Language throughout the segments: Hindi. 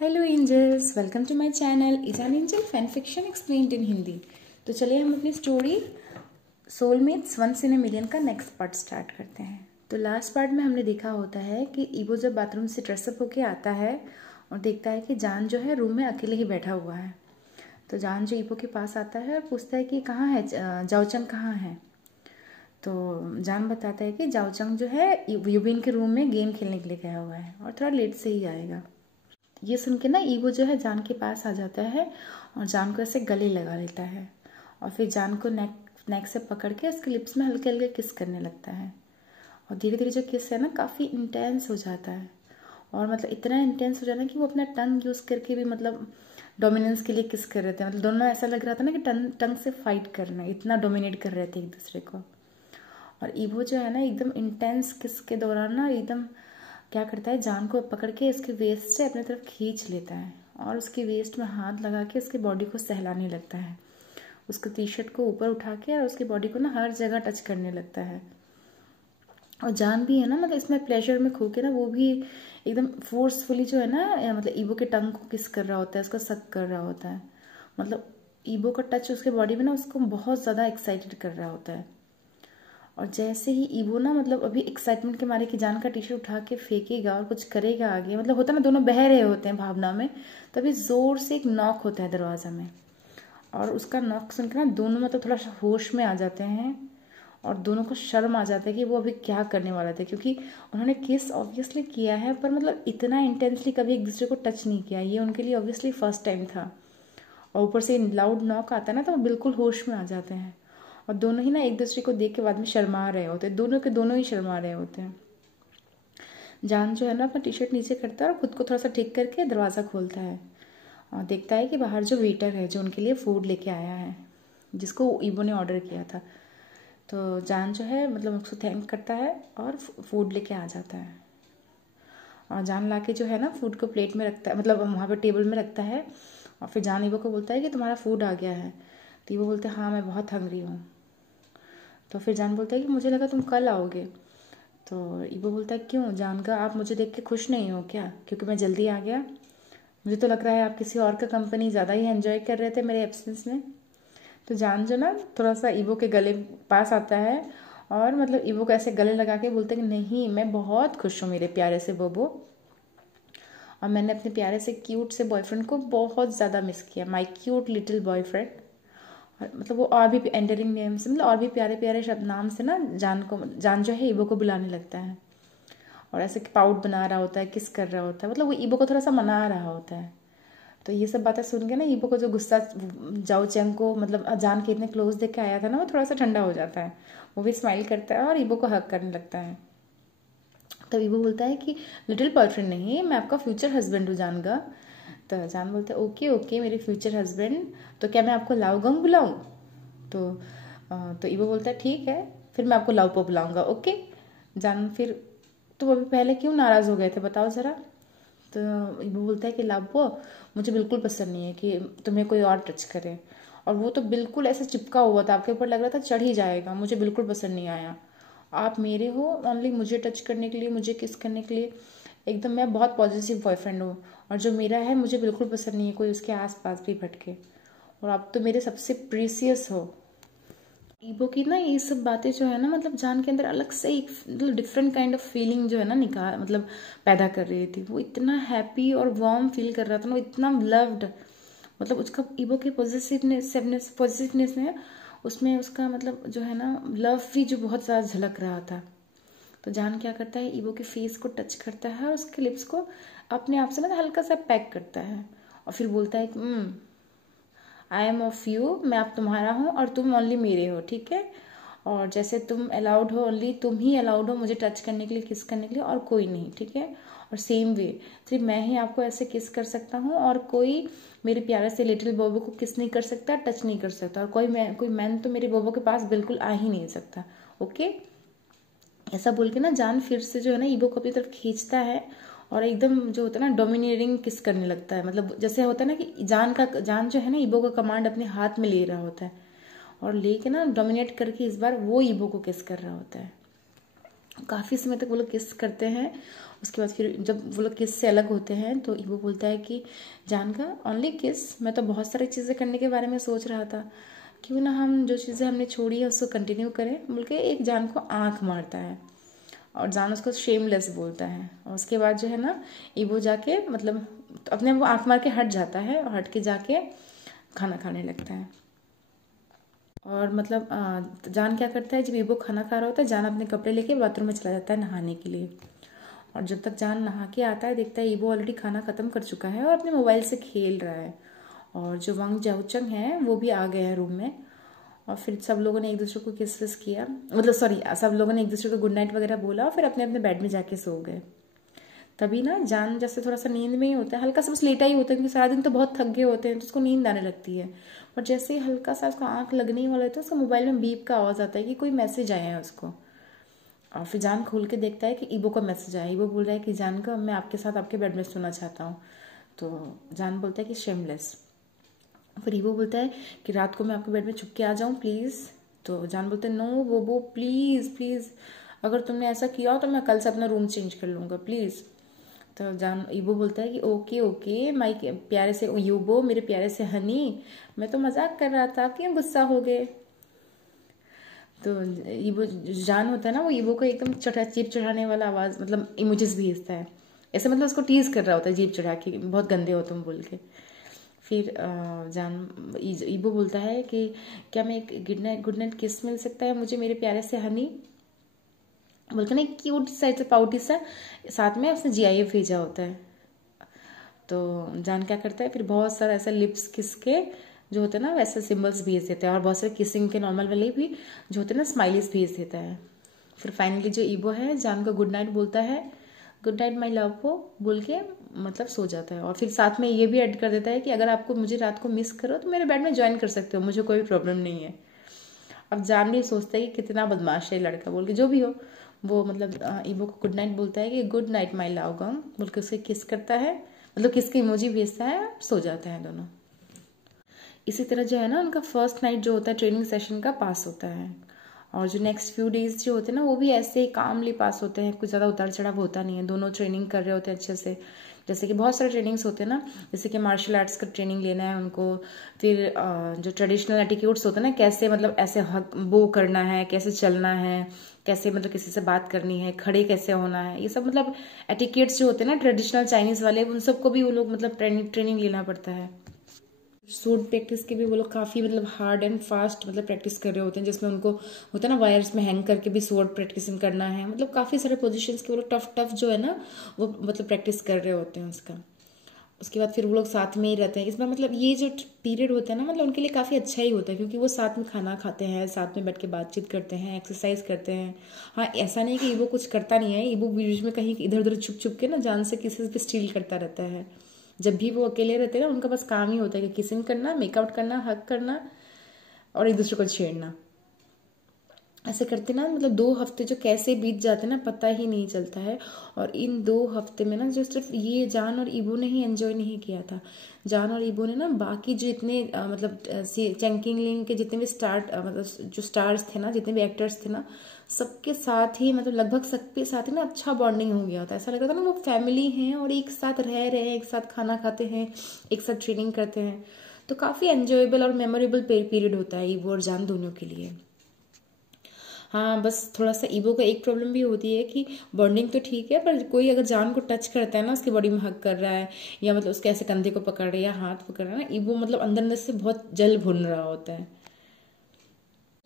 Hello angels, welcome to my channel Izaan angel fan fiction explained in Hindi. तो चलिए हम अपनी story soulmates once in a million का नेक्स्ट पार्ट स्टार्ट करते हैं। तो लास्ट पार्ट में हमने देखा होता है कि ईवो जब बाथरूम से ड्रेसअप होके आता है और देखता है कि जान जो है रूम में अकेले ही बैठा हुआ है। तो जान जो ईवो के पास आता है और पूछता है कि कहाँ है जाओचंग, कहाँ है। तो जान बताता है कि जाओचंग जो है यूबिन के रूम में गेम खेलने के लिए गया हुआ है और थोड़ा लेट से ही आएगा। ये सुन के ना ईवो जो है जान के पास आ जाता है और जान को ऐसे गले लगा लेता है और फिर जान को नेक से पकड़ के उसके लिप्स में हल्के हल्के किस करने लगता है। और धीरे धीरे जो किस है ना काफ़ी इंटेंस हो जाता है और मतलब इतना इंटेंस हो जाता है कि वो अपना टंग यूज़ करके भी मतलब डोमिनेंस के लिए किस कर रहे थे। मतलब दोनों ऐसा लग रहा था ना कि टंग से फाइट करना, इतना डोमिनेट कर रहे थे एक दूसरे को। और ईवो जो है ना एकदम इंटेंस किस के दौरान ना एकदम क्या करता है, जान को पकड़ के इसके वेस्ट से अपनी तरफ खींच लेता है और उसकी वेस्ट में हाथ लगा के उसकी बॉडी को सहलाने लगता है। उसको टी शर्ट को ऊपर उठा के और उसकी बॉडी को ना हर जगह टच करने लगता है। और जान भी है ना मतलब इसमें प्लेजर में खो के ना वो भी एकदम फोर्सफुली जो है ना मतलब ईवो के टंग को किस कर रहा होता है, उसको सक कर रहा होता है। मतलब ईवो का टच उसके बॉडी में ना उसको बहुत ज़्यादा एक्साइटेड कर रहा होता है। और जैसे ही ईवो ना मतलब अभी एक्साइटमेंट के मारे कि जान का टी शर्ट उठा के फेंकेगा और कुछ करेगा आगे, मतलब होता है ना दोनों बह रहे होते हैं भावना में, तभी जोर से एक नॉक होता है दरवाज़ा में। और उसका नॉक सुनकर ना दोनों मतलब थोड़ा होश में आ जाते हैं और दोनों को शर्म आ जाता है कि वो अभी क्या करने वाला थे, क्योंकि उन्होंने किस ऑब्वियसली किया है पर मतलब इतना इंटेंसली कभी एक दूसरे को टच नहीं किया। ये उनके लिए ऑब्वियसली फर्स्ट टाइम था और ऊपर से लाउड नॉक आता है ना तो वो बिल्कुल होश में आ जाते हैं। और दोनों ही ना एक दूसरे को देख के बाद में शर्मा रहे होते हैं, दोनों के दोनों ही शर्मा रहे होते हैं। जान जो है ना अपना टी शर्ट नीचे करता है और खुद को थोड़ा सा ठीक करके दरवाज़ा खोलता है और देखता है कि बाहर जो वेटर है जो उनके लिए फूड लेके आया है, जिसको ईवो ने ऑर्डर किया था। तो जान जो है मतलब उसको थैंक करता है और फूड लेके आ जाता है। और जान लाके जो है ना फूड को प्लेट में रखता है, मतलब वहाँ पर टेबल में रखता है। और फिर जान ईवो को बोलता है कि तुम्हारा फूड आ गया है। तो ईवो बोलते हैं हाँ मैं बहुत हंग्री हूँ। तो फिर जान बोलता है कि मुझे लगा तुम कल आओगे। तो ईवो बोलता है क्यों जान का, आप मुझे देख के खुश नहीं हो क्या क्योंकि मैं जल्दी आ गया? मुझे तो लग रहा है आप किसी और का कंपनी ज़्यादा ही एंजॉय कर रहे थे मेरे एब्सेंस में। तो जान जो ना थोड़ा सा ईवो के गले पास आता है और मतलब ईवो को ऐसे गले लगा के बोलते हैं कि नहीं मैं बहुत खुश हूँ मेरे प्यारे से बोबो, और मैंने अपने प्यारे से क्यूट से बॉयफ्रेंड को बहुत ज़्यादा मिस किया, माई क्यूट लिटिल बॉयफ्रेंड। और मतलब वो और भी एंडरिंग नेम से मतलब और भी प्यारे प्यारे शब्द नाम से ना जान जो है ईवो को बुलाने लगता है और ऐसे पाउट बना रहा होता है, किस कर रहा होता है, मतलब वो ईवो को थोड़ा सा मना रहा होता है। तो ये सब बातें सुन के ना ईवो को जो गुस्सा जाओ चैंग को मतलब जान के इतने क्लोज देख के आया था ना वो थोड़ा सा ठंडा हो जाता है। वो भी स्माइल करता है और ईवो को हक करने लगता है। तब ईवो बोलता है कि लिटिल बॉयफ्रेंड नहीं, मैं आपका फ्यूचर हस्बैंड हूँ जान का। तो जान बोलता है ओके ओके मेरे फ्यूचर हस्बैंड, तो क्या मैं आपको लाओ गंग बुलाऊँ? तो ईवो बोलता है ठीक है फिर मैं आपको लाओ पो बुलाऊँगा, ओके। जान फिर तो अभी पहले क्यों नाराज़ हो गए थे बताओ ज़रा? तो ईवो बोलता है कि लापो मुझे बिल्कुल पसंद नहीं है कि तुम्हें कोई और टच करे, और वो तो बिल्कुल ऐसे चिपका हुआ था आपके ऊपर, लग रहा था चढ़ ही जाएगा, मुझे बिल्कुल पसंद नहीं आया। आप मेरे हो ओनली मुझे टच करने के लिए, मुझे किस करने के लिए, एकदम मैं बहुत पॉजिटिव बॉयफ्रेंड हूँ, और जो मेरा है मुझे बिल्कुल पसंद नहीं है कोई उसके आसपास भी भटके, और आप तो मेरे सबसे प्रीसियस हो। ईवो की ना ये सब बातें जो है ना मतलब जान के अंदर अलग से एक मतलब डिफरेंट काइंड ऑफ फीलिंग जो है ना निकाल मतलब पैदा कर रही थी। वो इतना हैप्पी और वार्म फील कर रहा था ना, वो इतना लव्ड, मतलब उसका ईवो की पॉजिटिवनेस है उसमें, उसका मतलब जो है ना लव भी जो बहुत ज़्यादा झलक रहा था। तो जान क्या करता है ईवो के फेस को टच करता है और उसके लिप्स को अपने आप से ना हल्का सा पैक करता है और फिर बोलता है कि आई एम ऑफ यू, मैं अब तुम्हारा हूँ और तुम ओनली मेरे हो, ठीक है। और जैसे तुम अलाउड हो, ओनली तुम ही अलाउड हो मुझे टच करने के लिए, किस करने के लिए, और कोई नहीं, ठीक है। और सेम वे सिर्फ मैं ही आपको ऐसे किस कर सकता हूँ और कोई मेरे प्यारे से लिटिल बोबो को किस नहीं कर सकता, टच नहीं कर सकता, और कोई मैन तो मेरे बोबो के पास बिल्कुल आ ही नहीं सकता, ओके। ऐसा बोल के ना जान फिर से जो है ना ईवो को अपनी तरफ खींचता है और एकदम जो होता है ना डोमिनेटिंग किस करने लगता है, मतलब जैसे होता है ना कि जान जो है ना ईवो का कमांड अपने हाथ में ले रहा होता है और लेके ना डोमिनेट करके इस बार वो ईवो को किस कर रहा होता है। काफ़ी समय तक वो लोग किस करते हैं उसके बाद फिर जब वो लोग किस से अलग होते हैं तो ईबो बोलता है कि जान का ओनली किस, मैं तो बहुत सारी चीज़ें करने के बारे में सोच रहा था, क्यों ना हम जो चीज़ें हमने छोड़ी है उसको कंटिन्यू करें, बोल के एक जान को आँख मारता है और जान उसको शेमलेस बोलता है। और उसके बाद जो है ना ईबो जाके मतलब अपने वो आँख मार के हट जाता है और हट के जाके खाना खाने लगता है। और मतलब जान क्या करता है, जब ईबो खाना खा रहा होता है जान अपने कपड़े लेके बाथरूम में चला जाता है नहाने के लिए। और जब तक जान नहा के आता है देखता है ईबो ऑलरेडी खाना ख़त्म कर चुका है और अपने मोबाइल से खेल रहा है। और जो वांग जाओचंग है वो भी आ गए हैं रूम में। और फिर सब लोगों ने एक दूसरे को किस विस किया, मतलब सॉरी सब लोगों ने एक दूसरे को गुड नाइट वगैरह बोला और फिर अपने अपने बेड में जाके सो गए। तभी ना जान जैसे थोड़ा सा नींद में ही होता है, हल्का सा बस लेटा ही होता है क्योंकि सारा दिन तो बहुत थक गए होते हैं तो उसको नींद आने लगती है। और जैसे ही हल्का सा उसका आँख लगने ही वाला होता है उसका मोबाइल में बीप का आवाज़ आता है कि कोई मैसेज आया है उसको। और फिर जान खोल के देखता है कि ईबो का मैसेज आया। ईबो बोल रहा है कि जान का मैं आपके साथ आपके बेड में सोना चाहता हूँ। तो जान बोलता है कि शेमलेस। फिर ईबो बोलता है कि रात को मैं आपके बेड में छुप के आ जाऊँ प्लीज़। तो जान बोलते हैं नो वो प्लीज़ प्लीज़, अगर तुमने ऐसा किया हो तो मैं कल से अपना रूम चेंज कर लूँगा प्लीज़। तो जान ईबो बोलता है कि ओके ओके माई प्यारे से यूबो, मेरे प्यारे से हनी, मैं तो मजाक कर रहा था, आप क्यों गुस्सा हो गए। तो ईबो जान होता है ना वो ईबो को एकदम जीभ चढ़ाने वाला आवाज़ मतलब इमोजीज भेजता है, ऐसे मतलब उसको टीज कर रहा होता है जीभ चढ़ा के, बहुत गंदे हो तुम बोल के। फिर जान ईबो बोलता है कि क्या मैं एक गुड नाइट किस मिल सकता है मुझे मेरे प्यारे से हनी, बोलते ना क्यूट सा पाउटी सा, साथ में उसने GIF भेजा होता है। तो जान क्या करता है फिर बहुत सारा ऐसा लिप्स किस के जो होते हैं ना वैसे सिंबल्स भेज देता है और बहुत सारे किसिंग के नॉर्मल वाले भी जो होते हैं ना स्माइलीज भेज देता है। फिर फाइनली जो ईबो है जान को गुड नाइट बोलता है, गुड नाइट माई लव को बोल के मतलब सो जाता है। और फिर साथ में ये भी ऐड कर देता है कि अगर आपको मुझे रात को मिस करो तो मेरे बेड में ज्वाइन कर सकते हो, मुझे कोई प्रॉब्लम नहीं है। अब जान भी सोचता है कि कितना बदमाश है लड़का बोल के, जो भी हो वो मतलब ईबो को गुड नाइट बोलता है कि गुड नाइट माई लव गम बोल के उसे किस करता है, मतलब किस के इमोजी भेजता है, सो जाता है दोनों। इसी तरह जो है ना उनका फर्स्ट नाइट जो होता है ट्रेनिंग सेशन का पास होता है। और जो नेक्स्ट फ्यू डेज जो होते हैं ना वो भी ऐसे ही कामली पास होते हैं, कुछ ज़्यादा उतार चढ़ाव होता नहीं है, दोनों ट्रेनिंग कर रहे होते हैं अच्छे से। जैसे कि बहुत सारे ट्रेनिंग्स होते हैं ना, जैसे कि मार्शल आर्ट्स का ट्रेनिंग लेना है उनको, फिर जो ट्रेडिशनल एटिक्यूट्स होते हैं ना, कैसे मतलब ऐसे बो करना है, कैसे चलना है, कैसे मतलब किसी से बात करनी है, खड़े कैसे होना है, ये सब मतलब एटिक्यूट्स जो होते हैं ना ट्रेडिशनल चाइनीज वाले, उन सबको भी वो लोग मतलब ट्रेनिंग लेना पड़ता है। सूट प्रैक्टिस के भी वो लोग काफ़ी मतलब हार्ड एंड फास्ट मतलब प्रैक्टिस कर रहे होते हैं, जिसमें उनको होता है ना वायर्स में हैंग करके भी स्वॉर्ड प्रैक्टिसिंग करना है, मतलब काफ़ी सारे पोजीशंस के वो लोग टफ जो है ना वो मतलब प्रैक्टिस कर रहे होते हैं उसका। उसके बाद फिर वो लोग साथ में ही रहते हैं इसमें, मतलब ये जो पीरियड होता है ना मतलब उनके लिए काफ़ी अच्छा ही होता है क्योंकि वो साथ में खाना खाते हैं, साथ में बैठ के बातचीत करते हैं, एक्सरसाइज करते हैं। हाँ ऐसा नहीं कि ईबो कुछ करता नहीं है, ईबो बीच में कहीं इधर उधर छुप के ना जान से किसी पे स्टील करता रहता है। जब भी वो अकेले रहते हैं ना उनका बस काम ही होता है कि किसिंग करना, मेकआउट करना, हग करना और एक दूसरे को छेड़ना। ऐसे करते ना मतलब 2 हफ्ते जो कैसे बीत जाते ना पता ही नहीं चलता है। और इन 2 हफ्ते में ना जो सिर्फ ये जान और ईबो ने ही एंजॉय नहीं किया था, जान और ईबो ने ना बाकी जो इतने मतलब चैंकिंग लिंग के जितने भी मतलब जो स्टार्स थे ना, जितने भी एक्टर्स थे ना, सबके साथ ही मतलब लगभग सबके साथ ही ना अच्छा बॉन्डिंग हो गया होता है। ऐसा लग रहा था ना वो फैमिली हैं और एक साथ रह रहे हैं, एक साथ खाना खाते हैं, एक साथ ट्रेनिंग करते हैं। तो काफ़ी एंजॉयबल और मेमोरेबल पीरियड होता है ईबो और जान दोनों के लिए। हाँ बस थोड़ा सा ईबो का एक प्रॉब्लम भी होती है कि बॉन्डिंग तो ठीक है पर कोई अगर जान को टच करता है ना, उसकी बॉडी में हग कर रहा है या मतलब उसके ऐसे कंधे को पकड़ रहा है या हाथ पकड़ रहा है ना, ईबो मतलब अंदर अंदर से बहुत जल भुन रहा होता है।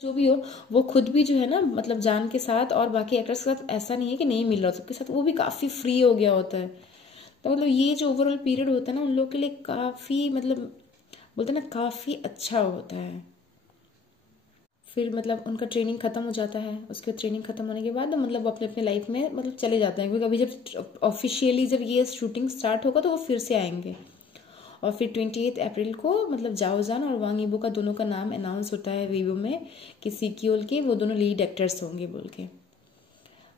जो भी हो वो खुद भी जो है ना मतलब जान के साथ और बाकी एक्टर्स के साथ ऐसा नहीं है कि नहीं मिल रहा, सबके साथ वो भी काफ़ी फ्री हो गया होता है। तो मतलब ये जो ओवरऑल पीरियड होता है ना उन लोग के लिए काफ़ी मतलब बोलते हैं ना काफ़ी अच्छा होता है। फिर मतलब उनका ट्रेनिंग खत्म हो जाता है, उसके ट्रेनिंग खत्म होने के बाद मतलब अपने अपने लाइफ में मतलब चले जाते हैं क्योंकि अभी जब ऑफिशियली जब ये शूटिंग स्टार्ट होगा तो वो फिर से आएंगे। और फिर 28 अप्रैल को मतलब जाओ जान और वांग ईबो का दोनों का नाम अनाउंस होता है वीवो में कि सीक्वल के वो दोनों लीड एक्टर्स होंगे बोल के।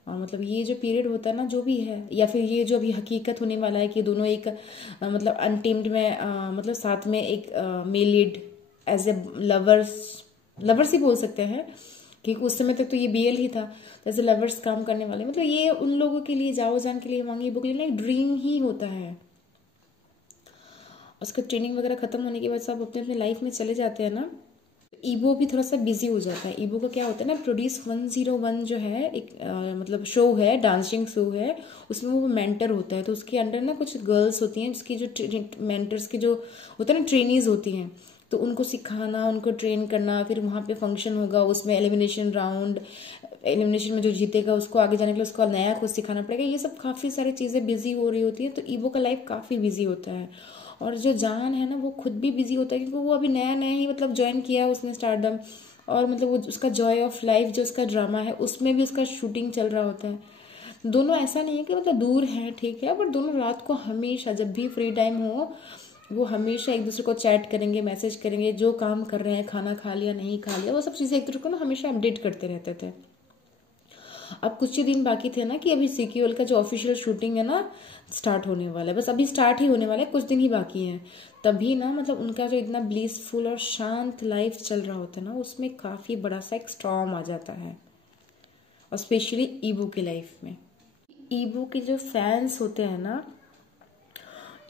और मतलब ये जो पीरियड होता है ना जो भी है या फिर ये जो अभी हकीकत होने वाला है कि दोनों एक मतलब अनटेम्ड में मतलब साथ में एक male lead as a lovers ही बोल सकते हैं क्योंकि उस समय तक तो ये बीएल ही था, जैसे लवर्स काम करने वाले, मतलब ये उन लोगों के लिए, जाओ जान के लिए वांग यीबो के लिए ना एक ड्रीम ही होता है। उसका ट्रेनिंग वगैरह खत्म होने के बाद सब अपने अपने लाइफ में चले जाते हैं ना, ईबो भी थोड़ा सा बिजी हो जाता है। ईबो का क्या होता है ना, प्रोड्यूस 101 जो है एक मतलब शो है, डांसिंग शो है, उसमें वो मेंटर होता है। तो उसके अंडर ना कुछ गर्ल्स होती हैं जिसकी जो मेंटर्स की जो होता है ना ट्रेनीज होती हैं, तो उनको सिखाना, उनको ट्रेन करना, फिर वहाँ पे फंक्शन होगा, उसमें एलिमिनेशन राउंड, एलिमिनेशन में जो जीतेगा उसको आगे जाने के लिए उसको नया कुछ सिखाना पड़ेगा। ये सब काफ़ी सारी चीज़ें बिजी हो रही होती है, तो ईबो का लाइफ काफ़ी बिजी होता है। और जो जान है ना वो खुद भी बिजी होता है, क्योंकि वो अभी नया नया ही मतलब ज्वाइन किया है उसने स्टारडम, और मतलब वो उसका जॉय ऑफ लाइफ जो उसका ड्रामा है उसमें भी उसका शूटिंग चल रहा होता है। दोनों ऐसा नहीं है कि मतलब दूर हैं, ठीक है, बट दोनों रात को हमेशा जब भी फ्री टाइम हो वो हमेशा एक दूसरे को चैट करेंगे, मैसेज करेंगे, जो काम कर रहे हैं, खाना खा लिया नहीं खा लिया, वो सब चीज़ें एक दूसरे को ना हमेशा अपडेट करते रहते थे। अब कुछ ही दिन बाकी थे ना कि अभी सीक्वल का जो ऑफिशियल शूटिंग है ना स्टार्ट होने वाला है, बस अभी स्टार्ट ही होने वाला है, कुछ दिन ही बाकी हैं। तभी ना मतलब उनका जो इतना ब्लिसफुल और शांत लाइफ चल रहा होता है ना, उसमें काफ़ी बड़ा सा एक स्टॉर्म आ जाता है, और स्पेशली ईबो की लाइफ में। ईबो के जो फैंस होते हैं ना,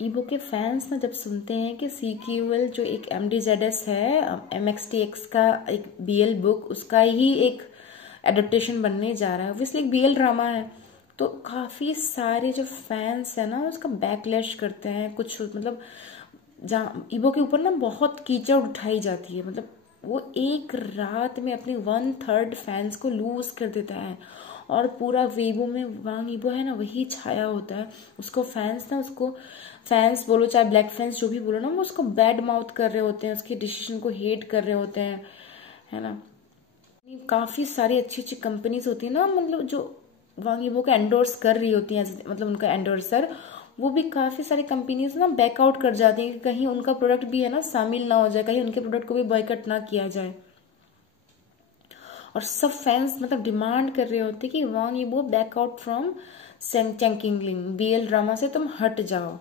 ईबो के फैंस ना जब सुनते हैं कि सीक्वल जो एक MDZS है, MXTX का एक BL बुक, उसका ही एक एडेप्टेशन बनने जा रहा है, ऑब्वियसली एक BL ड्रामा है, तो काफ़ी सारे जो फैंस हैं ना उसका बैकलैश करते हैं। कुछ मतलब जहाँ ईबो के ऊपर ना बहुत कीचड़ उठाई जाती है, मतलब वो एक रात में अपने 1/3 फैंस को लूज कर देता है, और पूरा वेबो में वांग ईबो है ना वही छाया होता है। उसको फैंस ना, उसको फैंस बोलो चाहे ब्लैक फैंस जो भी बोलो ना, वो उसको बैड माउथ कर रहे होते हैं, उसके डिसीजन को हेट कर रहे होते हैं, है ना। काफ़ी सारी अच्छी अच्छी कंपनीज होती है ना, मतलब जो वांग यीबो को एंडोर्स कर रही होती हैं, मतलब उनका एंडोर्सर, वो भी काफ़ी सारी कंपनीज ना बैकआउट कर जाती हैं कि कहीं उनका प्रोडक्ट भी है ना शामिल ना हो जाए, कहीं उनके प्रोडक्ट को भी बॉयकट ना किया जाए। और सब फैंस मतलब डिमांड कर रहे होते कि वांग यीबो बैकआउट फ्रॉम चैंकिंगलिंग, BL ड्रामा से तुम हट जाओ।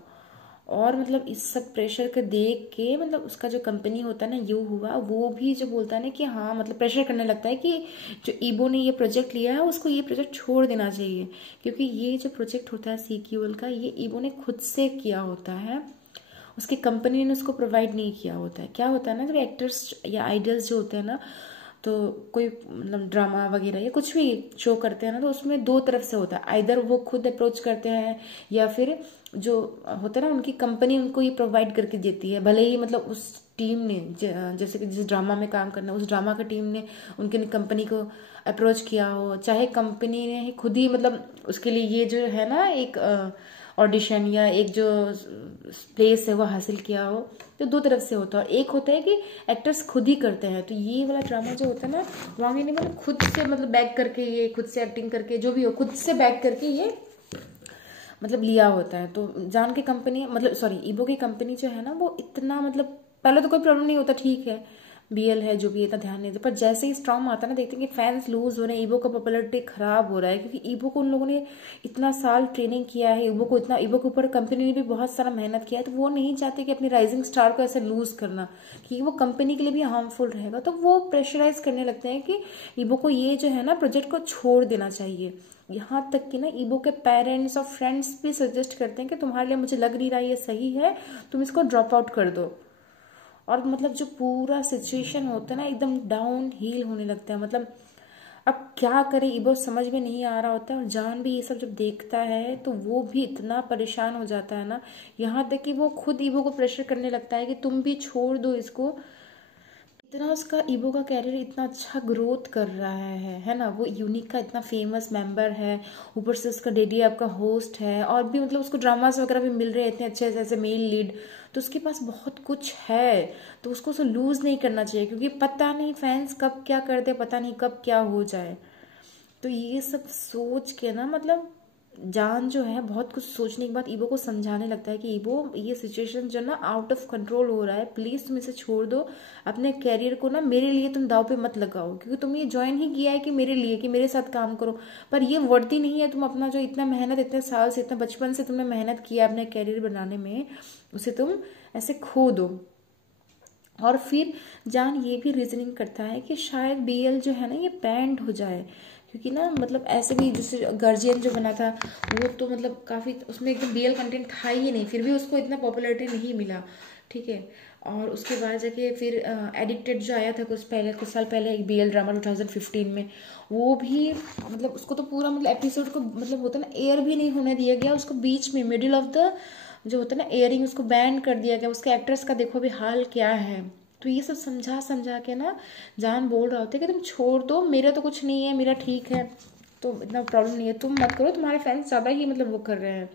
और मतलब इस सब प्रेशर को देख के मतलब उसका जो कंपनी होता है ना यू हुआ, वो भी जो बोलता है ना कि हाँ मतलब प्रेशर करने लगता है कि जो ईबो ने ये प्रोजेक्ट लिया है उसको ये प्रोजेक्ट छोड़ देना चाहिए, क्योंकि ये जो प्रोजेक्ट होता है सीक्वल का, ये ईबो ने खुद से किया होता है, उसकी कंपनी ने उसको प्रोवाइड नहीं किया होता है। क्या होता है ना, जब एक्टर्स या आइडल्स जो होते हैं ना, तो कोई मतलब ड्रामा वगैरह या कुछ भी शो करते हैं ना, तो उसमें दो तरफ से होता है, आइदर वो खुद अप्रोच करते हैं या फिर जो होता है ना उनकी कंपनी उनको ये प्रोवाइड करके देती है। भले ही मतलब उस टीम ने जैसे कि जिस ड्रामा में काम करना है उस ड्रामा की टीम ने उनके कंपनी को अप्रोच किया हो, चाहे कंपनी ने ही खुद ही मतलब उसके लिए ये जो है ना एक ऑडिशन या एक जो प्लेस है वो हासिल किया हो, तो दो तरफ से होता है। और एक होता है कि एक्टर्स खुद ही करते हैं, तो ये वाला ड्रामा जो होता है ना वांग ने मतलब खुद से मतलब बैक करके, ये खुद से एक्टिंग करके जो भी हो खुद से बैक करके ये मतलब लिया होता है। तो जान की कंपनी मतलब सॉरी ईबो की कंपनी जो है ना वो इतना मतलब पहले तो कोई प्रॉब्लम नहीं होता, ठीक है BL है जो भी इतना ध्यान नहीं देता, पर जैसे ही स्टॉर्म आता है ना देखते हैं कि फैंस लूज हो रहे हैं, ईबो का पॉपुलरिटी खराब हो रहा है, क्योंकि ईबो को उन लोगों ने इतना साल ट्रेनिंग किया है, ईबो को इतना, ईबो के ऊपर कंपनी ने भी बहुत सारा मेहनत किया है, तो वो नहीं चाहते कि अपनी राइजिंग स्टार को ऐसे लूज करना, क्योंकि वो कंपनी के लिए भी हार्मफुल रहेगा। तो वो प्रेशराइज करने लगते हैं कि ईबो को ये जो है ना प्रोजेक्ट को छोड़ देना चाहिए। यहाँ तक कि ना ईबो के पेरेंट्स और फ्रेंड्स भी सजेस्ट करते हैं कि तुम्हारे लिए मुझे लग नहीं रहा ये सही है, तुम इसको ड्रॉप आउट कर दो। और मतलब जो पूरा सिचुएशन होता है ना एकदम डाउन हिल होने लगता है, मतलब अब क्या करे ईबो समझ में नहीं आ रहा होता है। और जान भी ये सब जब देखता है तो वो भी इतना परेशान हो जाता है ना, यहाँ तक कि वो खुद ईबो को प्रेशर करने लगता है कि तुम भी छोड़ दो इसको। इतना उसका ईबो का कैरियर इतना अच्छा ग्रोथ कर रहा है ना, वो यूनिक का इतना फेमस मेंबर है, ऊपर से उसका डेडी आपका होस्ट है, और भी मतलब उसको ड्रामास वगैरह भी मिल रहे हैं इतने अच्छे ऐसे मेल लीड, तो उसके पास बहुत कुछ है, तो उसको उसे लूज नहीं करना चाहिए, क्योंकि पता नहीं फैंस कब क्या कर दे, पता नहीं कब क्या हो जाए। तो ये सब सोच के ना मतलब जान जो है बहुत कुछ सोचने के बाद ईबो को समझाने लगता है कि ईबो ये सिचुएशन जो ना आउट ऑफ कंट्रोल हो रहा है, प्लीज तुम इसे छोड़ दो, अपने कैरियर को ना मेरे लिए तुम दाव पे मत लगाओ, क्योंकि तुम ये ज्वाइन ही किया है कि मेरे लिए, कि मेरे साथ काम करो, पर ये वर्दी नहीं है, तुम अपना जो इतना मेहनत इतने साल से इतना बचपन से तुमने मेहनत किया अपने कैरियर बनाने में, उसे तुम ऐसे खो दो। और फिर जान ये भी रीजनिंग करता है कि शायद बीएल जो है ना ये बैंड हो जाए, क्योंकि ना मतलब ऐसे भी जैसे गार्जियन जो बना था वो तो मतलब काफ़ी उसमें एकदम बीएल कंटेंट था ही नहीं, फिर भी उसको इतना पॉपुलैरिटी नहीं मिला, ठीक है। और उसके बाद जाके फिर एडिक्टेड जो आया था कुछ साल पहले एक बीएल ड्रामा 2015 में, वो भी मतलब उसको तो पूरा मतलब एपिसोड को मतलब होता है ना एयर भी नहीं होने दिया गया, उसको बीच में मिडिल ऑफ द जो होता है ना एयरिंग उसको बैन कर दिया गया। उसके एक्ट्रेस का देखो अभी हाल क्या है। तो ये सब समझा समझा के ना जान बोल रहा होता है कि तुम छोड़ दो, मेरा तो कुछ नहीं है, मेरा ठीक है, तो इतना प्रॉब्लम नहीं है, तुम मत करो, तुम्हारे फैंस ज़्यादा ही मतलब वो कर रहे हैं।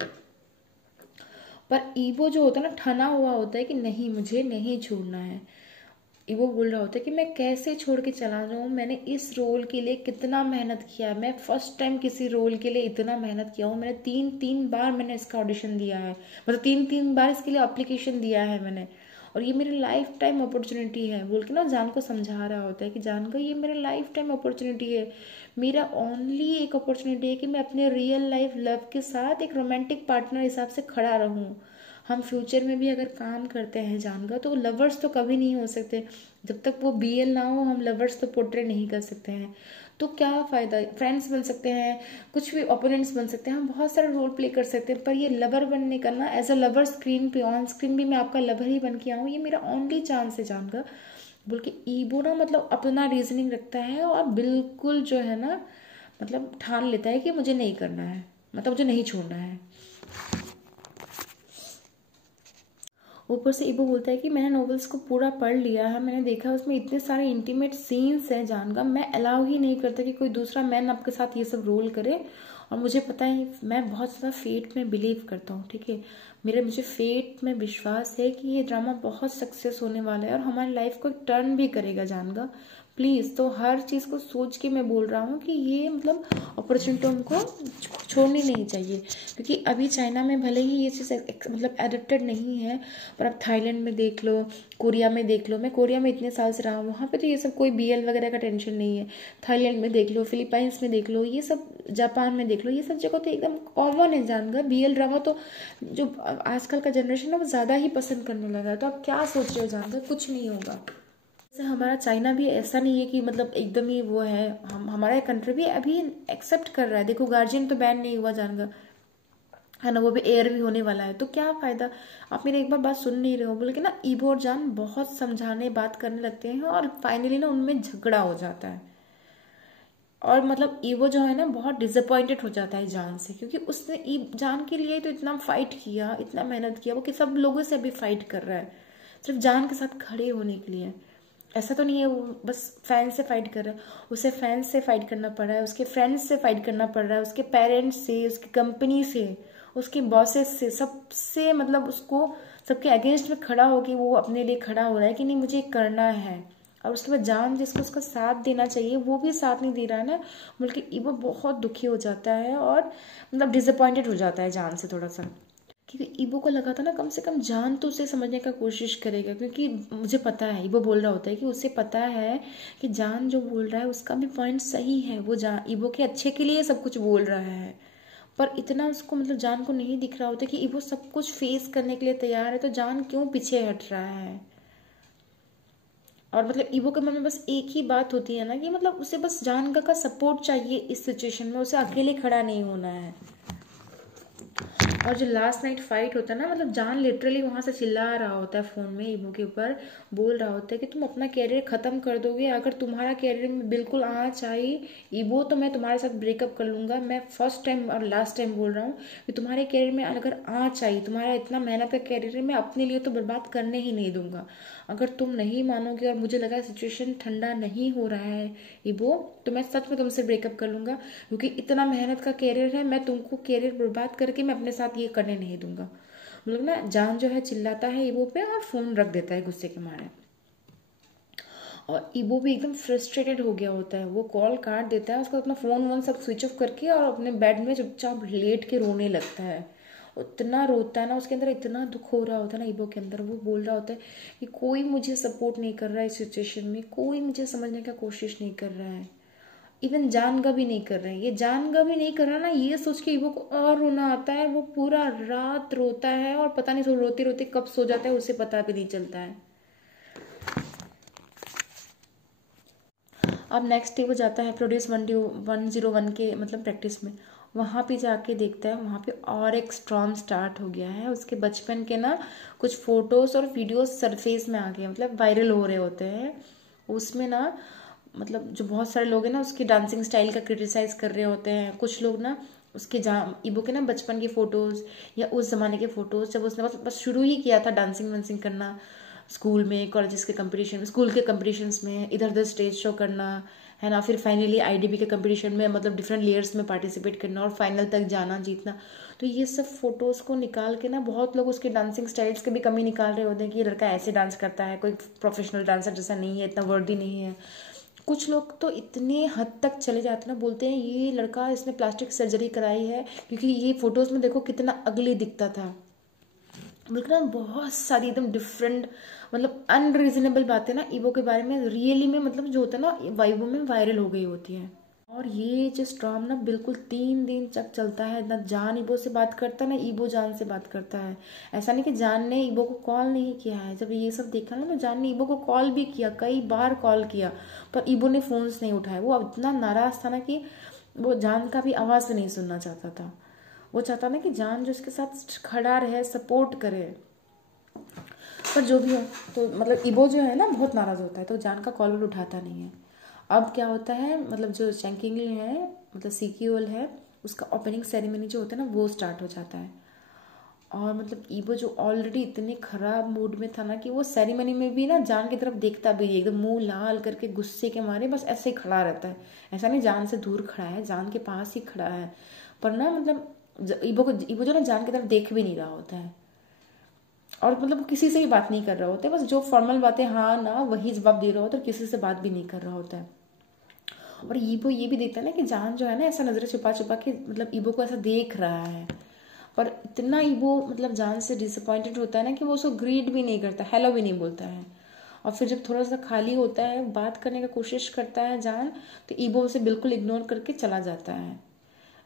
पर ईवो जो होता है ना ठना हुआ होता है कि नहीं मुझे नहीं छोड़ना है। ईवो बोल रहा होता है कि मैं कैसे छोड़ के चला जाऊँ, मैंने इस रोल के लिए कितना मेहनत किया, मैं फर्स्ट टाइम किसी रोल के लिए इतना मेहनत किया हूँ, मैंने तीन बार मैंने इसका ऑडिशन दिया है, मतलब तीन बार इसके लिए अप्लीकेशन दिया है मैंने, और ये मेरी लाइफ टाइम अपॉर्चुनिटी है बोल के ना जान को समझा रहा होता है कि जान का ये मेरी लाइफ टाइम अपॉर्चुनिटी है, मेरा ओनली एक अपॉर्चुनिटी है कि मैं अपने रियल लाइफ लव के साथ एक रोमांटिक पार्टनर हिसाब से खड़ा रहूँ। हम फ्यूचर में भी अगर काम करते हैं जानगा तो लवर्स तो कभी नहीं हो सकते, जब तक वो बीएल ना हो हम लवर्स तो पोर्ट्रे नहीं कर सकते हैं। तो क्या फ़ायदा, फ्रेंड्स बन सकते हैं, कुछ भी ओपोनेंट्स बन सकते हैं, हम बहुत सारे रोल प्ले कर सकते हैं, पर ये लवर बनने का ना एज अ लवर स्क्रीन पे ऑन स्क्रीन भी मैं आपका लवर ही बन के आऊँ, ये मेरा ओनली चांस है जानगा बोल के ईबो ना मतलब अपना रीजनिंग रखता है और बिल्कुल जो है ना मतलब ठान लेता है कि मुझे नहीं करना है, मतलब मुझे नहीं छोड़ना है। ऊपर से इबो बोलता है कि मैंने नॉवेल्स को पूरा पढ़ लिया है, मैंने देखा उसमें इतने सारे इंटीमेट सीन्स हैं जानगा, मैं अलाउ ही नहीं करता कि कोई दूसरा मैन आपके साथ ये सब रोल करे। और मुझे पता है मैं बहुत ज़्यादा फेट में बिलीव करता हूँ, ठीक है, मुझे फेट में विश्वास है कि ये ड्रामा बहुत सक्सेस होने वाला है और हमारी लाइफ को एक टर्न भी करेगा जानगा। प्लीज़ तो हर चीज़ को सोच के मैं बोल रहा हूँ कि ये मतलब अपॉर्चुनिटी हमको छोड़नी नहीं चाहिए, क्योंकि अभी चाइना में भले ही ये चीज़ मतलब एडेप्टेड नहीं है, पर अब थाईलैंड में देख लो, कोरिया में देख लो, मैं कोरिया में इतने साल से रहा हूँ, वहाँ पे तो ये सब कोई बीएल वगैरह का टेंशन नहीं है। थाईलैंड में देख लो, फिलीपाइंस में देख लो, ये सब जापान में देख लो, ये सब जगह तो एकदम कॉमन है जानगा। बीएल ड्रामा तो जो आजकल का जनरेशन है वो ज़्यादा ही पसंद करने लगा है। तो आप क्या सोच रहे हो जानगा, कुछ नहीं होगा। जैसे हमारा चाइना भी ऐसा नहीं है कि मतलब एकदम ही वो है, हमारा कंट्री भी अभी एक्सेप्ट कर रहा है। देखो गार्जियन तो बैन नहीं हुआ जानगा, है ना, वो भी एयर भी होने वाला है, तो क्या फायदा। आप मेरी एक बार बात सुन नहीं रहे हो बोल के ना ईबो और जान बहुत समझाने बात करने लगते हैं और फाइनली ना उनमें झगड़ा हो जाता है। और मतलब ईवो जो है ना बहुत डिसअपॉइंटेड हो जाता है जान से, क्योंकि उसने जान के लिए तो इतना फाइट किया, इतना मेहनत किया, वो कि सब लोगों से अभी फाइट कर रहा है सिर्फ जान के साथ खड़े होने के लिए। ऐसा तो नहीं है वो बस फैन से फाइट कर रहा है, उसे फैंस से फाइट करना पड़ रहा है, उसके फ्रेंड्स से फाइट करना पड़ रहा है, उसके पेरेंट्स से, उसकी कंपनी से, उसके बॉसेस से, सबसे मतलब उसको सबके अगेंस्ट में खड़ा होकर वो अपने लिए खड़ा हो रहा है कि नहीं मुझे करना है। और उसके बाद जान जिसको उसका साथ देना चाहिए वो भी साथ नहीं दे रहा है ना, बल्कि ईवो बहुत दुखी हो जाता है और मतलब डिसअपॉइंटेड हो जाता है जान से थोड़ा सा, क्योंकि ईबो को लगा था ना कम से कम जान तो उसे समझने का कोशिश करेगा, क्योंकि मुझे पता है ईबो बोल रहा होता है कि उसे पता है कि जान जो बोल रहा है उसका भी पॉइंट सही है, वो ईबो के अच्छे के लिए सब कुछ बोल रहा है। पर इतना उसको मतलब जान को नहीं दिख रहा होता कि ईबो सब कुछ फेस करने के लिए तैयार है, तो जान क्यों पीछे हट रहा है। और मतलब ईवो के मन में बस एक ही बात होती है ना कि मतलब उसे बस जान का सपोर्ट चाहिए इस सिचुएशन में, उसे अकेले खड़ा नहीं होना है। और जो लास्ट नाइट फाइट होता है ना, मतलब जान लिटरली वहां से चिल्ला रहा होता है फोन में ईवो के ऊपर, बोल रहा होता है कि तुम अपना कैरियर खत्म कर दोगे, अगर तुम्हारा कैरियर में बिल्कुल आँच आई ईवो तो मैं तुम्हारे साथ ब्रेकअप कर लूंगा। मैं फर्स्ट टाइम और लास्ट टाइम बोल रहा हूँ कि तुम्हारे कैरियर में अगर आँच आई, तुम्हारा इतना मेहनत का कैरियर है, मैं अपने लिए तो बर्बाद करने ही नहीं दूंगा। अगर तुम नहीं मानोगे और मुझे लगा सिचुएशन ठंडा नहीं हो रहा है ईवो, तो मैं सच में तुमसे ब्रेकअप कर लूंगा, क्योंकि इतना मेहनत का कैरियर है, मैं तुमको कैरियर बर्बाद करके मैं अपने साथ ये करने नहीं दूंगा। मतलब ना जान जो है चिल्लाता है ईवो पे और फोन रख देता है गुस्से के मारे। और ईवो भी एकदम फ्रस्ट्रेटेड हो गया होता है, वो कॉल काट देता है, उसका अपना फोन वोन सब स्विच ऑफ करके और अपने बेड में चुपचाप लेट के रोने लगता है। इतना रोता है ना, उसके अंदर इतना दुख हो रहा होता है ना ईवो के अंदर, वो बोल रहा होता है कि कोई मुझे सपोर्ट नहीं कर रहा है इस सिचुएशन में, कोई मुझे समझने का कोशिश नहीं कर रहा है, इवन जान का भी नहीं कर रहे हैं, ये जान का भी नहीं कर रहा ना, ये सोच के ईवो को और रोना आता है। वो पूरा रात रोता है और पता नहीं रोते रोते कब सो जाता है उसे पता भी नहीं चलता है। अब नेक्स्ट डे वो जाता है प्रोड्यूस 101 के मतलब प्रैक्टिस में। वहाँ पे जाके देखता है वहाँ पे और एक स्टॉर्म स्टार्ट हो गया है। उसके बचपन के ना कुछ फोटोज और वीडियोस सरफेस में आ गए, मतलब वायरल हो रहे होते हैं। उसमें ना मतलब जो बहुत सारे लोग हैं ना उसकी डांसिंग स्टाइल का क्रिटिसाइज कर रहे होते हैं। कुछ लोग ना उसके ईबो के ना बचपन के फोटोज या उस जमाने के फोटोज, जब उसने बस शुरू ही किया था डांसिंग वांसिंग करना, स्कूल में, कॉलेजेस के कंपटीशन में, स्कूल के कंपटीशंस में इधर उधर स्टेज शो करना है ना, फिर फाइनली आईडीबी के कंपटीशन में मतलब डिफरेंट लेयर्स में पार्टिसिपेट करना और फाइनल तक जाना, जीतना। तो ये सब फोटोज को निकाल के ना बहुत लोग उसके डांसिंग स्टाइल्स के भी कमी निकाल रहे होते हैं कि ये लड़का ऐसे डांस करता है, कोई प्रोफेशनल डांसर जैसा नहीं है, इतना वर्दी नहीं है। कुछ लोग तो इतने हद तक चले जाते हैं ना, बोलते हैं ये लड़का इसने प्लास्टिक सर्जरी कराई है क्योंकि ये फोटोज में देखो कितना अगली दिखता था। बिल्कुल ना बहुत सारी एकदम डिफरेंट मतलब अनरीजनेबल बातें ना ईबो के बारे में रियली में मतलब जो होता है ना वाइबो में वायरल हो गई होती है। और ये जो स्टॉर्म ना बिल्कुल 3 दिन तक चलता है ना। जान ईबो से बात करता है ना ईबो जान से बात करता है। ऐसा नहीं कि जान ने ईबो को कॉल नहीं किया है। जब ये सब देखा ना जान ने ईबो को कॉल भी किया, कई बार कॉल किया, पर ईबो ने फोन्स नहीं उठाया। वो अब इतना नाराज था ना कि वो जान का भी आवाज़ भी नहीं सुनना चाहता था। वो चाहता ना कि जान जो उसके साथ खड़ा रहे, सपोर्ट करे। पर जो भी हो तो मतलब ईबो जो है ना बहुत नाराज़ होता है तो जान का कॉल उठाता नहीं है। अब क्या होता है मतलब जो चैंकिंगली है मतलब सीक्यूएल है उसका ओपनिंग सेरेमनी जो होता है ना वो स्टार्ट हो जाता है। और मतलब ईबो जो ऑलरेडी इतने खराब मूड में था ना कि वो सेरेमनी में भी ना जान की तरफ देखता भी नहीं, एकदम मुंह लाल करके गुस्से के मारे बस ऐसे ही खड़ा रहता है। ऐसा नहीं जान से दूर खड़ा है, जान के पास ही खड़ा है, पर ना मतलब ईबो जो ना जान की तरफ देख भी नहीं रहा होता है। और मतलब वो किसी से भी बात नहीं कर रहा होता है, बस जो फॉर्मल बातें हाँ ना वही जवाब दे रहा होता है, किसी से बात भी नहीं कर रहा होता है। और ईबो ये भी देखता है ना कि जान जो है ना ऐसा नजरें छुपा छुपा के मतलब ईबो को ऐसा देख रहा है। पर इतना ईबो मतलब जान से डिसअपॉइंटेड होता है ना कि वो उसको ग्रीट भी नहीं करता, हेलो भी नहीं बोलता है। और फिर जब थोड़ा सा खाली होता है बात करने का कोशिश करता है जान, तो ईबो उसे बिल्कुल इग्नोर करके चला जाता है।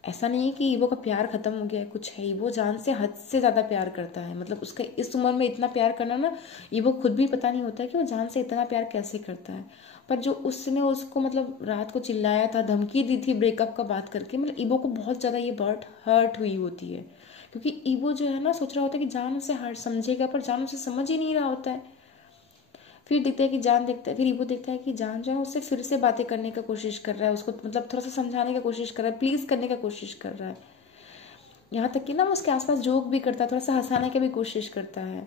ऐसा नहीं है कि ईबो का प्यार खत्म हो गया है, कुछ है, ईबो जान से हद से ज़्यादा प्यार करता है। मतलब उसका इस उम्र में इतना प्यार करना ना ईबो खुद भी पता नहीं होता है कि वो जान से इतना प्यार कैसे करता है। पर जो उसने उसको मतलब रात को चिल्लाया था, धमकी दी थी ब्रेकअप का बात करके, मतलब ईबो को बहुत ज़्यादा ये बात हर्ट हुई होती है। क्योंकि ईबो जो है ना सोच रहा होता है कि जान उसे हर्ट समझेगा, पर जान उसे समझ ही नहीं रहा होता है। फिर देखता है कि जान देखता है, फिर ईबो देखता है कि जान जो है उससे फिर से बातें करने का कोशिश कर रहा है, उसको मतलब थोड़ा सा समझाने का कोशिश कर रहा है, प्लीज करने का कोशिश कर रहा है। यहाँ तक कि ना वो उसके आसपास जोक भी करता है, थोड़ा सा हंसाने की भी कोशिश करता है।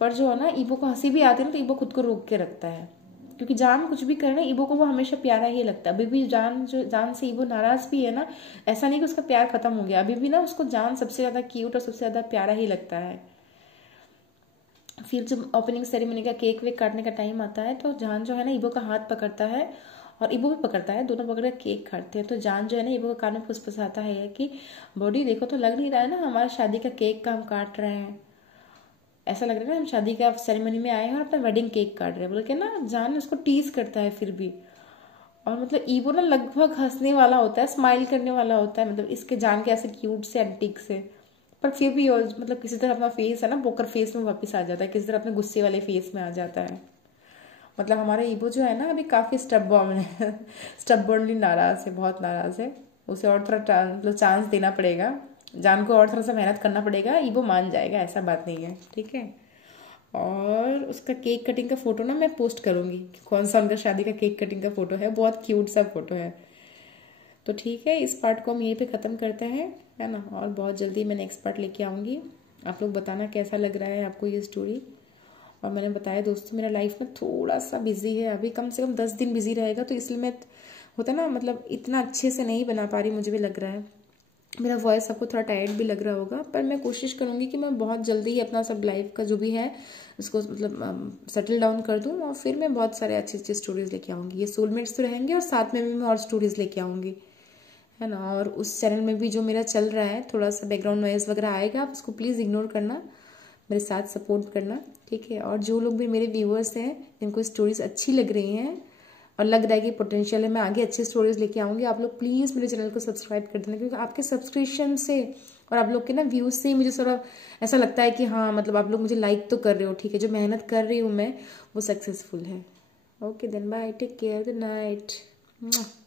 पर जो है ना ईबो को हंसी भी आती है ना तो ईबो खुद को रोक के रखता है। क्योंकि जान कुछ भी करे ना ईबो को वो हमेशा प्यारा ही लगता है। अभी भी जान से ईबो नाराज भी है ना, ऐसा नहीं कि उसका प्यार खत्म हो गया, अभी भी ना उसको जान सबसे ज्यादा क्यूट और सबसे ज्यादा प्यारा ही लगता है। फिर जब ओपनिंग सेरेमनी का केक वेक काटने का टाइम आता है तो जान जो है ना ईबो का हाथ पकड़ता है और ईबो भी पकड़ता है, दोनों पकड़ कर केक काटते हैं। तो जान जो है ना ईबो का कान में फुसफुसाता है कि बॉडी देखो तो लग नहीं रहा है ना हमारा शादी का केक का हम काट रहे हैं, ऐसा लग रहा है ना हम शादी का सेरेमनी में आए हैं और अपना वेडिंग केक काट रहे हैं बोल के ना जान उसको टीज करता है फिर भी। और मतलब ईबो ना लगभग हंसने वाला होता है, स्माइल करने वाला होता है मतलब इसके जान के ऐसे क्यूट से एंटिक से। पर फिर भी मतलब किसी तरह अपना फेस है ना पोकर फेस में वापस आ जाता है, किसी तरह अपने गुस्से वाले फेस में आ जाता है। मतलब हमारा ईबो जो है ना अभी काफी स्टबबॉर्न है स्टबबॉर्नली नाराज है, बहुत नाराज है। उसे और थोड़ा मतलब चांस देना पड़ेगा, जान को और थोड़ा सा मेहनत करना पड़ेगा, ईबो मान जाएगा, ऐसा बात नहीं है, ठीक है। और उसका केक कटिंग का फोटो ना मैं पोस्ट करूंगी, कौन सा उनका शादी का केक कटिंग का फोटो है, बहुत क्यूट सा फोटो है। तो ठीक है, इस पार्ट को हम यहीं पे ख़त्म करते हैं, है ना। और बहुत जल्दी मैं नेक्स्ट पार्ट लेके आऊँगी। आप लोग बताना कैसा लग रहा है आपको ये स्टोरी। और मैंने बताया दोस्तों मेरा लाइफ में थोड़ा सा बिजी है अभी, कम से कम 10 दिन बिजी रहेगा, तो इसलिए मैं होता ना मतलब इतना अच्छे से नहीं बना पा रही, मुझे भी लग रहा है मेरा वॉइस आपको थोड़ा टायर्ड भी लग रहा होगा। पर मैं कोशिश करूँगी कि मैं बहुत जल्दी ही अपना सब लाइफ का जो भी है उसको मतलब सेटल डाउन कर दूँ और फिर मैं बहुत सारे अच्छी अच्छी स्टोरीज लेके आऊँगी। ये सोलमेट्स तो रहेंगे और साथ में भी मैं और स्टोरीज लेके आऊँगी, है ना। और उस चैनल में भी जो मेरा चल रहा है थोड़ा सा बैकग्राउंड नॉइज़ वगैरह आएगा, आप उसको प्लीज़ इग्नोर करना, मेरे साथ सपोर्ट करना, ठीक है। और जो लोग भी मेरे व्यूअर्स हैं जिनको स्टोरीज अच्छी लग रही हैं और लग रहा है कि पोटेंशियल है मैं आगे अच्छी स्टोरीज लेके आऊँगी, आप लोग प्लीज़ मेरे चैनल को सब्सक्राइब कर देना, क्योंकि आपके सब्सक्रिप्शन से और आप लोग के ना व्यूज़ से मुझे थोड़ा ऐसा लगता है कि हाँ मतलब आप लोग मुझे लाइक तो कर रहे हो, ठीक है, जो मेहनत कर रही हूँ मैं वो सक्सेसफुल है। Okay then bye, take care, good night. मुआ।